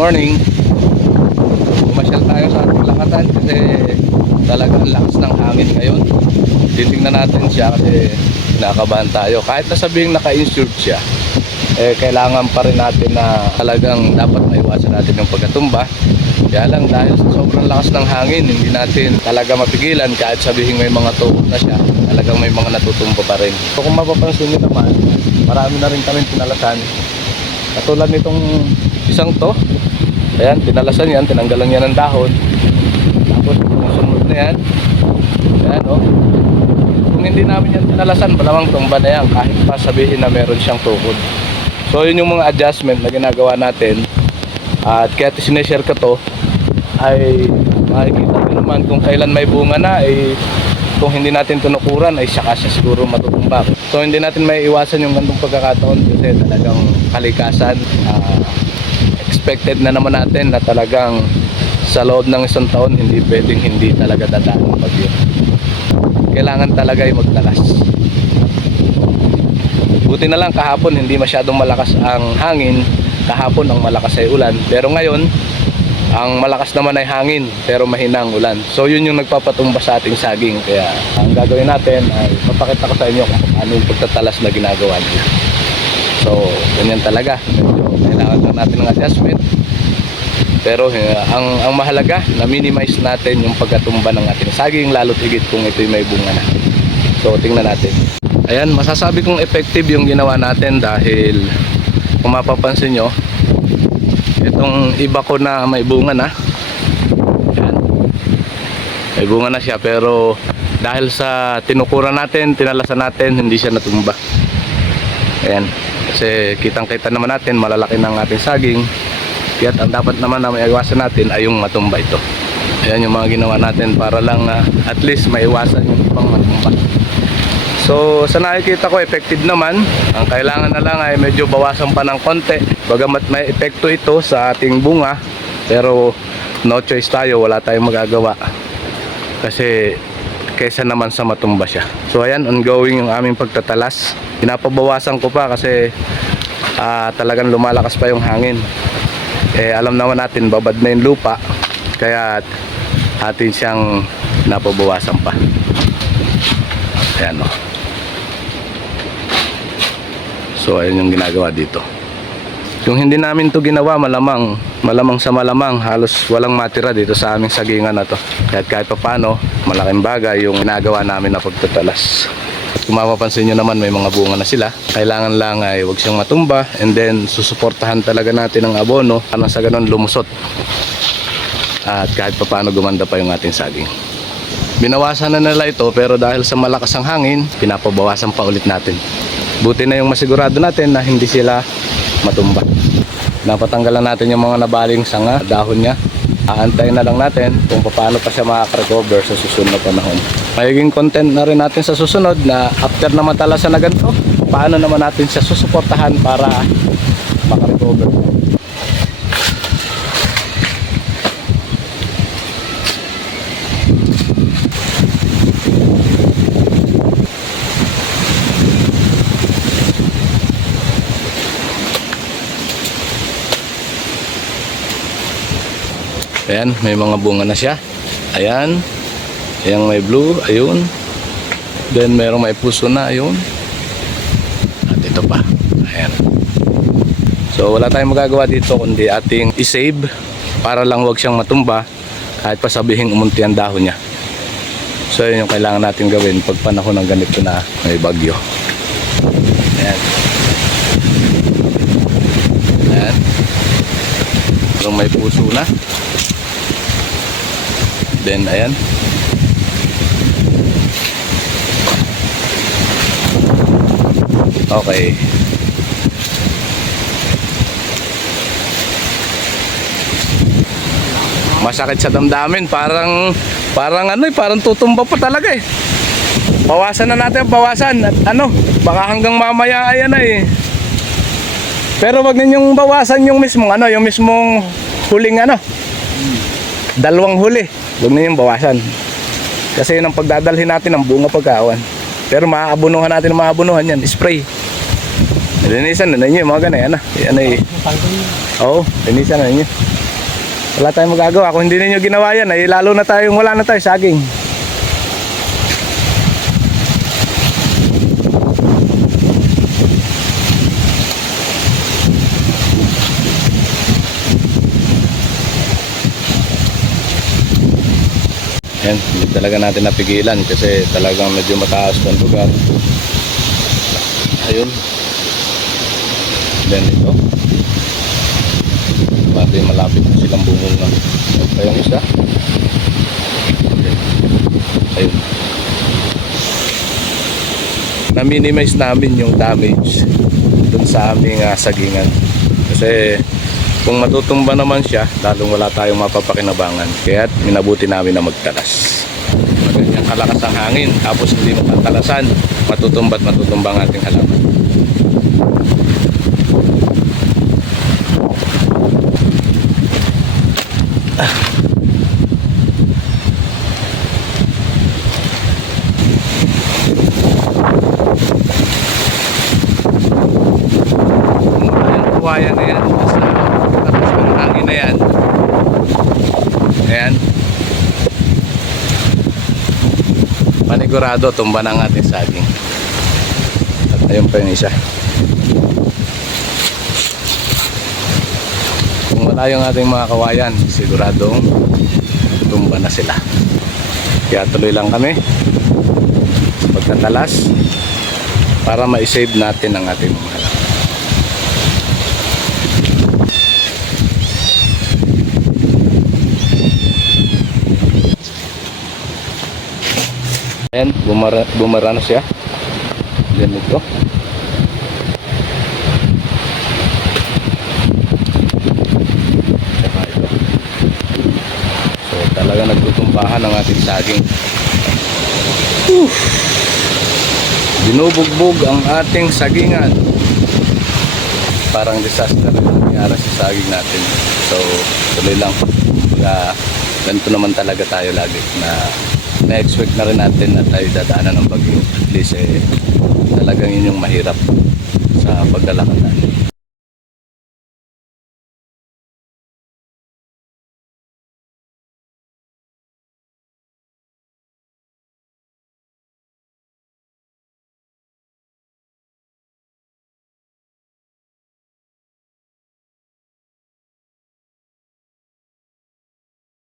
morning. Pumasyal tayo sa ating lakatan kasi talagang lakas ng hangin ngayon. Titingnan natin siya kasi nakabahan tayo. Kahit na sabihing naka-insured siya, kailangan pa rin natin na talagang dapat maiwasan natin yung pagkatumba. Kaya lang dahil sa sobrang lakas ng hangin, hindi natin talaga mapigilan kahit sabihing may mga tuhod na siya, talagang may mga natutumba pa rin. So kung mapapansin nyo naman, marami na rin kami tinalasan. Katulad nitong isang to, ayan, tinalasan yan, tinanggalan yan ng dahon. Tapos yung sunod na yan, ayan o. Kung hindi namin yan tinalasan, malamang tumba na yan kahit pa sabihin na meron siyang tukod. So yun yung mga adjustment na ginagawa natin. At kaya sineshare ko to, ay makikita nyo naman kung kailan may bunga na, kung hindi natin tunukuran ay saka siya siguro matutumba. So hindi natin may iwasan yung gantong pagkakataon kasi talagang kalikasan. Expected na naman natin na talagang sa loob ng isang taon hindi pwedeng hindi talaga dadaan ng bagyo. Kailangan talaga ay magtalas. Buti na lang kahapon hindi masyadong malakas ang hangin, kahapon ang malakas ay ulan, pero ngayon ang malakas naman ay hangin pero mahina ang ulan. So yun yung nagpapatumba sa ating saging. Kaya ang gagawin natin ay papakita ko sa inyo kung ano yung pagtatalas na ginagawa nila. So ganyan talaga, medyo kailangan lang natin ng adjustment. Pero ang mahalaga na minimize natin yung pagkatumba ng ating saging, lalo't higit kung ito'y may bunga na. So tingnan natin. Ayan, masasabi kong effective yung ginawa natin dahil kung mapapansin nyo, itong iba ko na may bunga na. Ayan. May bunga na siya pero dahil sa tinukuran natin, tinalasan natin, hindi siya natumba. Ayan. Kasi kitang-kita naman natin malalaki ng ating saging. Kaya ang dapat naman na maiwasan natin ay yung matumba ito. Ayan yung mga ginawa natin para lang at least maiwasan yung ibang matumba. So sa nakikita ko effective naman. Ang kailangan na lang ay medyo bawasan pa ng konti. Bagamat may epekto ito sa ating bunga, pero no choice tayo, wala tayong magagawa. Kasi kaysa naman sa matumba siya. So ayan, ongoing yung aming pagtatalas. Pinapabawasan ko pa kasi talagang lumalakas pa yung hangin. Alam naman natin babad na yung lupa, kaya atin siyang napabawasan pa. Ayan o. So ayun yung ginagawa dito. Kung hindi namin to ginawa, malamang sa malamang halos walang matira dito sa aming sagingan na to. Kahit pa paano, malaking bagay yung ginagawa namin na pagtatalas. At kung mapapansin nyo naman, may mga bunga na sila. Kailangan lang ay huwag siyang matumba, and then susuportahan talaga natin ang abono para sa ganun lumusot. At kahit pa paano gumanda pa yung ating saging. Binawasan na nila ito, pero dahil sa malakas ang hangin, pinapabawasan pa ulit natin. Buti na yung masigurado natin na hindi sila matumba. Napatanggalan natin yung mga nabaling sanga, dahon niya. Aantayin na lang natin kung paano pa siya makaka-recover sa susunod na panahon. Magiging content na rin natin sa susunod na after na matalasan na ganito, paano naman natin siya susuportahan para maka-recover. Ayan, may mga bunga na siya. Ayan. Ayan, may blue. Ayun. Then mayroong may puso na. Ayun. At ito pa. Ayan. So wala tayong magagawa dito kundi ating isave para lang wag siyang matumba kahit pa sabihin umunti ang dahon niya. So yun yung kailangan natin gawin pag panahon ng ganito na may bagyo. Ayan. Ayan. Mayroong may puso na. Then ayan. Okay. Masakit sa damdamin, parang tutumba pa talaga eh. Bawasan na natin, bawasan at baka hanggang mamaya ayan na eh. Pero wag ninyong bawasan yung mismong yung mismong huling dalawang huli. Huwag na yung bawasan. Kasi yun ang pagdadalhin natin ng bunga pagkawan. Pero maaabunuhan natin ng maabunuhan yan. Spray. Linisan na ninyo, mga ganyan. Ano eh. Oo, linisan na ninyo. Wala tayong magagawa. Kung hindi ninyo ginawa yan, ay lalo na tayong wala na tayo saging. Yan, hindi talaga natin napigilan kasi talagang medyo mataas ang lugar. Ayun. Then ito. Pati malapit na silang bumunga. Ito yung isa. Ayun. Na-minimize namin yung damage dun sa aming sagingan. Kasi kung matutumba naman siya, lalong wala tayong mapapakinabangan. Kaya minabuti namin na magtalas. Magandang kalakas ang hangin, tapos hindi matatalasan, matutumba at matutumba ang ating halaman. Kawayan na yan sa tapos ng hangin na yan. Ayan, panigurado tumba ng ating saging. At ayun pa yung isa. Kung wala yung ating mga kawayan, siguradong tumba na sila. Kaya tuloy lang kami sa pagtatalas para ma-save natin ang ating mga halaman. Ayan, bumara na siya. Then ito. Saka ito. So talaga nagtutumbahan ang ating saging. Binubugbog ang ating sagingan. Parang disaster na nangyari sa saging natin. So tuloy lang. Kaya ganito naman talaga tayo lagi na na-expect na rin natin na tayo dadaanan ng bagyo. At least talagang yun yung mahirap sa paglalakad natin.